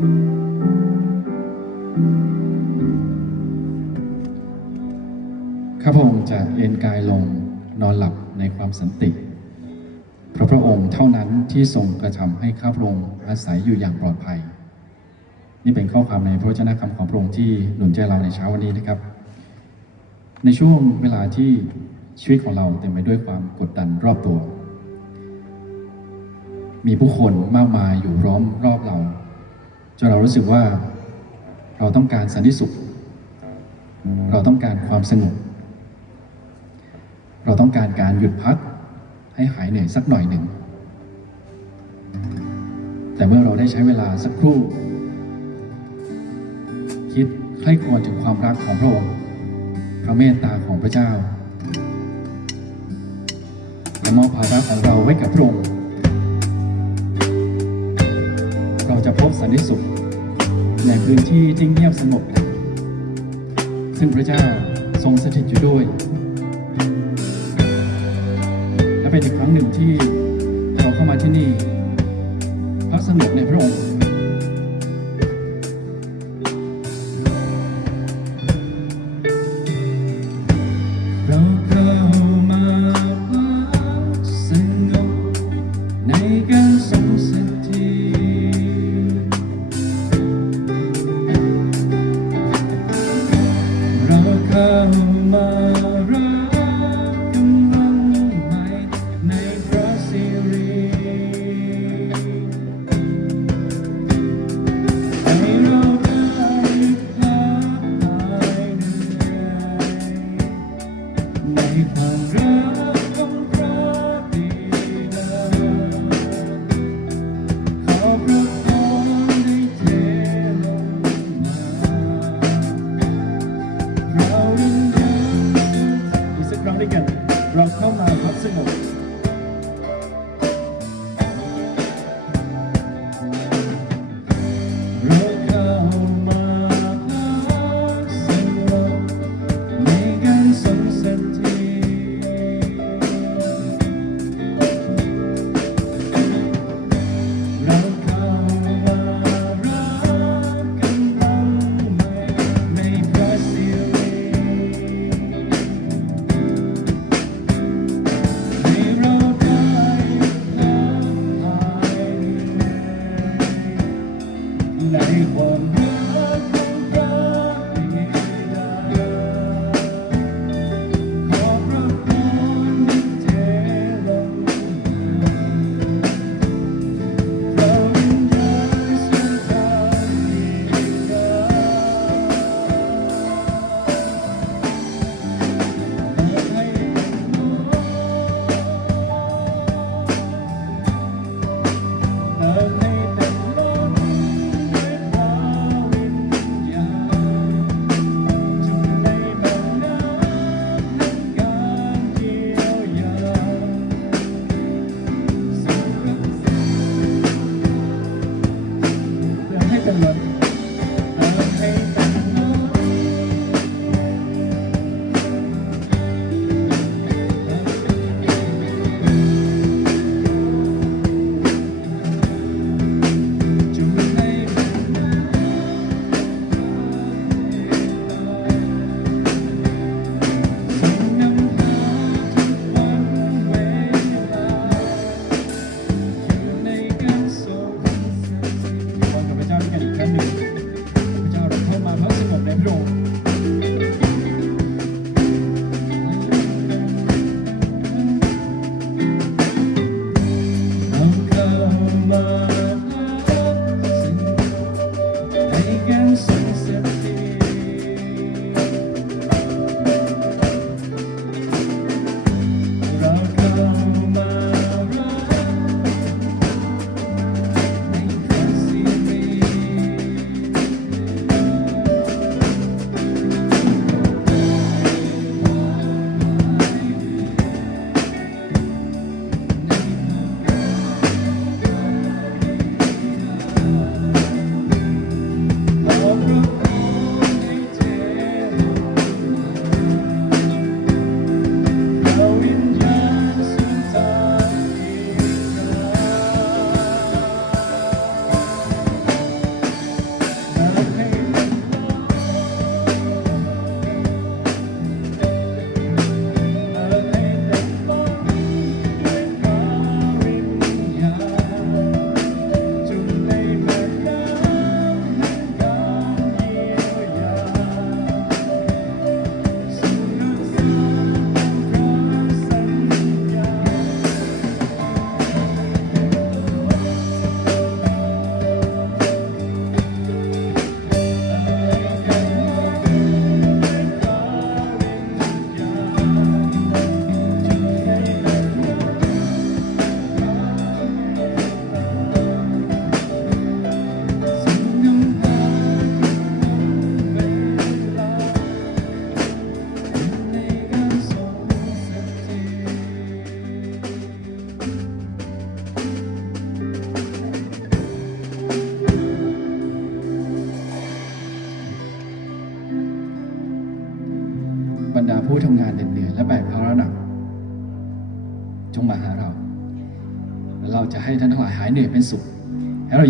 ข้าพระองค์จะเอนกายลงนอนหลับในความสันติ เพราะพระองค์เท่านั้นที่ทรงกระทำให้ข้าพระองค์อาศัยอยู่อย่างปลอดภัย นี่เป็นข้อความในพระวจนะคำของพระองค์ที่หนุนใจเราในเช้าวันนี้นะครับ ในช่วงเวลาที่ชีวิตของเราเต็มไปด้วยความกดดันรอบตัว มีผู้คนมากมายอยู่ล้อมรอบเรา จนเรารู้สึกว่าเราต้องการสันติสุข เราต้องการความสงบ เราต้องการการหยุดพักให้หายเหนื่อยสักหน่อยหนึ่ง แต่เมื่อเราได้ใช้เวลาสักครู่ คิดใคร่ควญถึงความรักของพระองค์พระเมตตาของพระเจ้าและมอบภาระของเราไว้กับพระองค์ จะพบสันติสุขในพื้นที่ที่เงียบสงบซึ่งพระเจ้าทรงสถิตอยู่ด้วย และเป็นอีกครั้งหนึ่งที่เราเข้ามาที่นี่พักสงบในพระองค์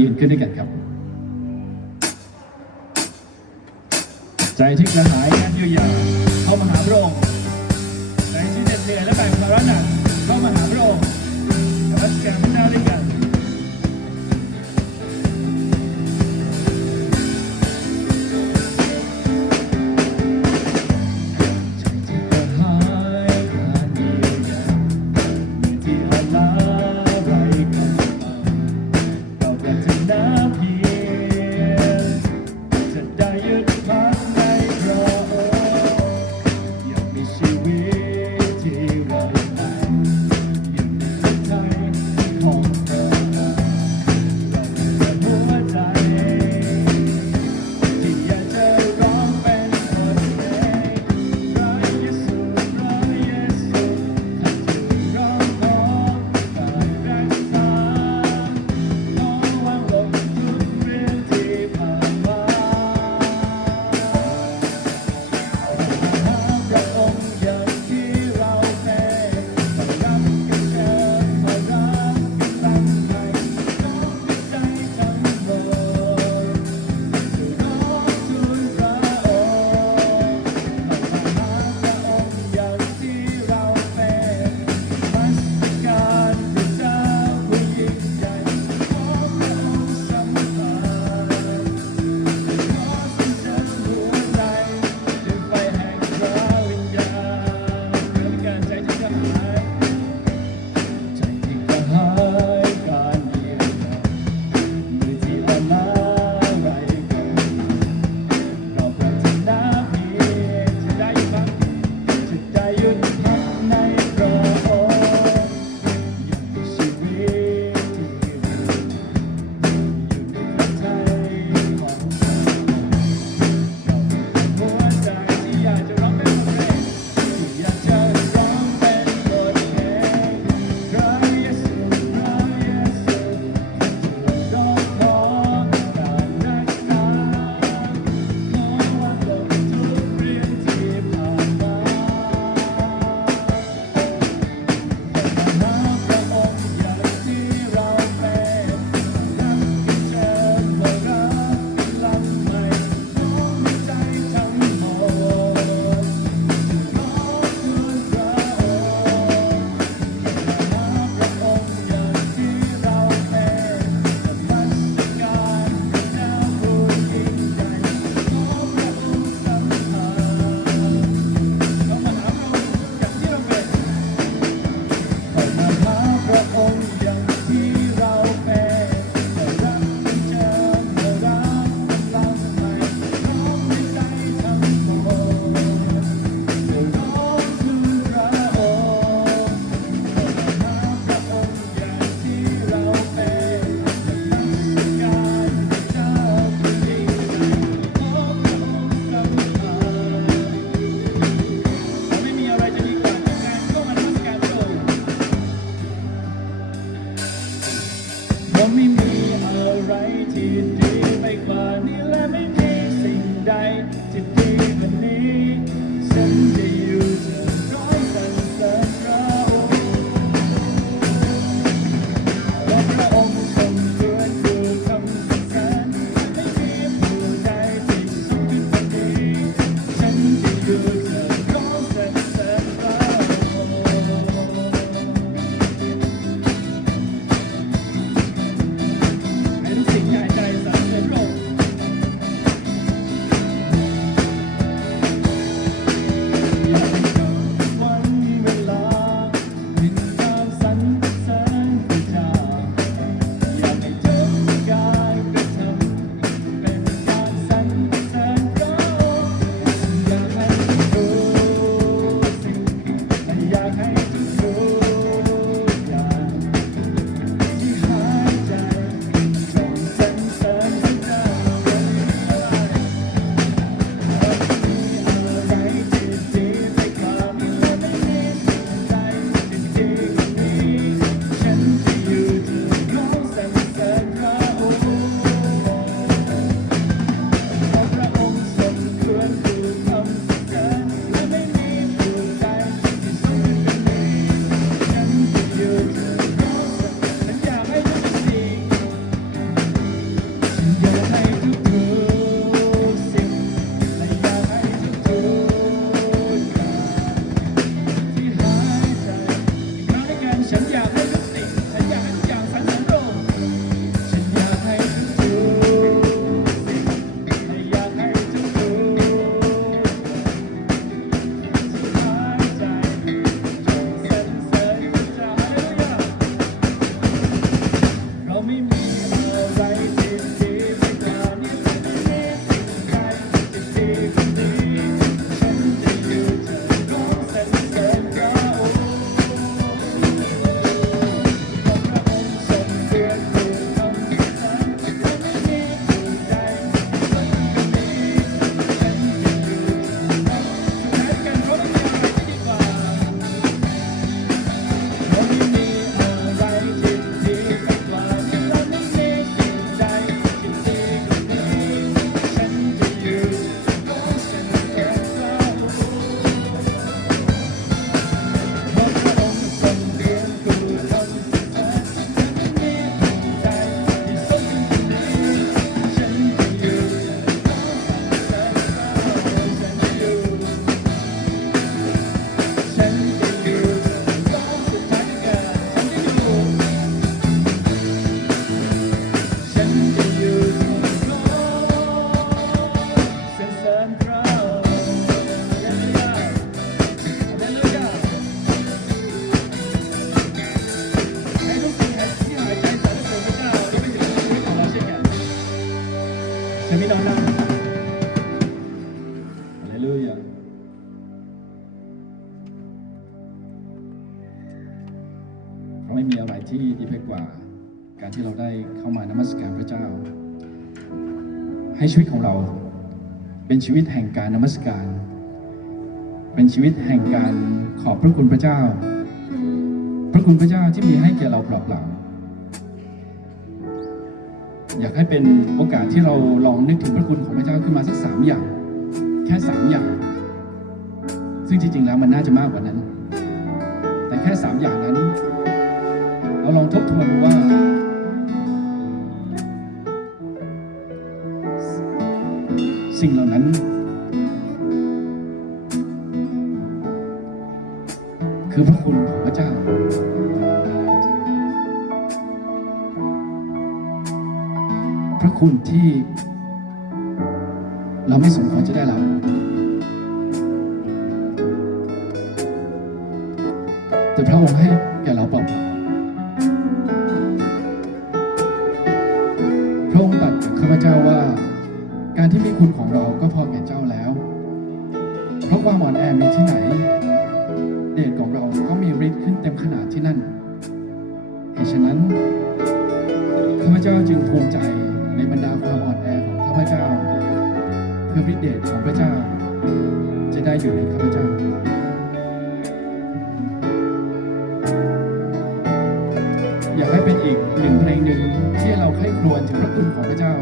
ยืนขึ้นด้วยกันครับ ใจที่กระหายงานเยียวยาเข้ามาหาพระองค์ใจที่เหน็ดเหนื่อยและแบกภาระหนักเข้ามาหาพระองค์นมัสการพระเจ้าด้วยกัน Tell me me, alright, it did. ไม่มีอะไรที่ดีไปกว่า การที่เราได้เข้ามานมัสการพระเจ้า ให้ชีวิตของเรา เป็นชีวิตแห่งการนมัสการ เป็นชีวิตแห่งการขอบพระคุณพระเจ้า พระคุณพระเจ้าที่มีให้แก่เราเปล่าๆอยากให้เป็นโอกาสที่เราลองนึกถึงพระคุณของพระเจ้าขึ้นมาสักสามอย่าง แค่สามอย่าง ซึ่งจริงๆแล้วมันน่าจะมากกว่านั้น แต่แค่สามอย่างนั้น เราลองทบทวนดูว่า สิ่งเหล่านั้น คือพระคุณของพระเจ้า พระคุณที่ เราไม่สมควรจะได้รับแต่พระองค์ให้แก่เราเปล่า ระองค์ตรัสกับข้าพเจ้าว่า การที่มีคุณของเราก็พอแก่เจ้าแล้ว เพราะความอ่อนแอมีที่ไหน เดชของเราก็มีฤทธิ์ขึ้นเต็มขนาดที่นั่นเหตุฉะนั้นข้าพเจ้าจึงภูมิใจในบรรดาความอ่อนแอของข้าพเจ้าเพื่อฤทธิเดชของพระเจ้า จะได้อยู่ในข้าพเจ้า เราใคร่ครวญถึงพระคุณของพระเจ้า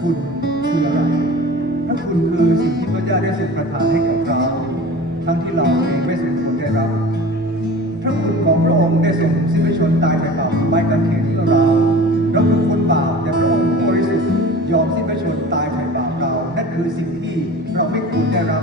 คุณคืออะไรพระคุณคือสิ่งที่พระเจ้าได้ทรงประทานให้กับเรา ทั้งที่เราเองไม่สมควรได้รับ พระคุณของพระองค์ได้ทรงสิ้นพระชนตายแต่เราใบกันเขนที่เรา เราคือคนบาปแต่พระองค์บริสุทธิ์ยอมสิ้นพระชนตายแทนบาปเรา นั่นคือสิ่งที่เราไม่ควรได้รับ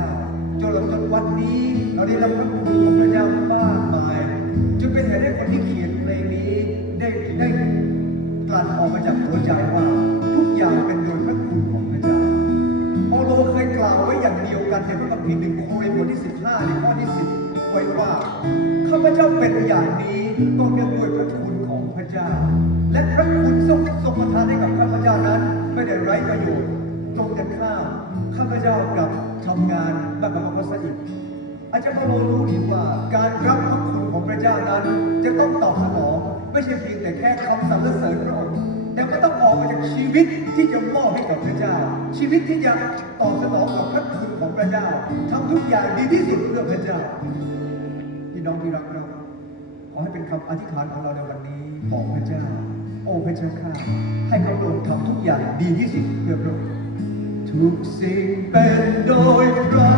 จ้าจนเราจนวันนี้เราได้รับพระคุณของพระเจ้ามากมายจนเป็นเหตุให้คนที่เขียนเพลงนี้ได้ได้กลั่นออกมาจากหัวใจว่าทุกอย่างเป็นโดยพระคุณของพระเจ้าเปาโลเคยกล่าวไว้อย่างเดียวกันในพระคัมภีร์หนึ่งโครินธ์บทที่15ในข้อที่10ไว้ว่าข้าพเจ้าเป็นอย่างนี้ก็เนื่องด้วยพระคุณของพระเจ้า และพระคุณทรงทรงประทานให้กับข้าพเจ้านั้น ไม่ได้ไร้ประโยชน์ตรงกันข้ามข้าพเจ้ากับ ทำงานมากกว่าพระซะอีกอาจารย์เปาโลรู้ดีว่าการรับพระคุณของพระเจ้านั้น จะต้องตอบสนองไม่ใช่เพียงแต่แค่คำสรรเสริญพระองค์แต่ก็ต้องออกมาจากชีวิตที่จะมอบให้กับพระเจ้า ชีวิตที่จะตอบสนองกับพระคุณของพระเจ้าทำทุกอย่างดีที่สุดเพื่อพระเจ้าพี่น้องที่รักเราขอให้เป็นคำอธิษฐานของเราในวันนี้บอกพระเจ้า โอ้พระเจ้าข้าให้เขาลงทำทุกอย่างดีที่สุดเพื่อพระองค์ ทุกสิ่งเป็นโดยพระ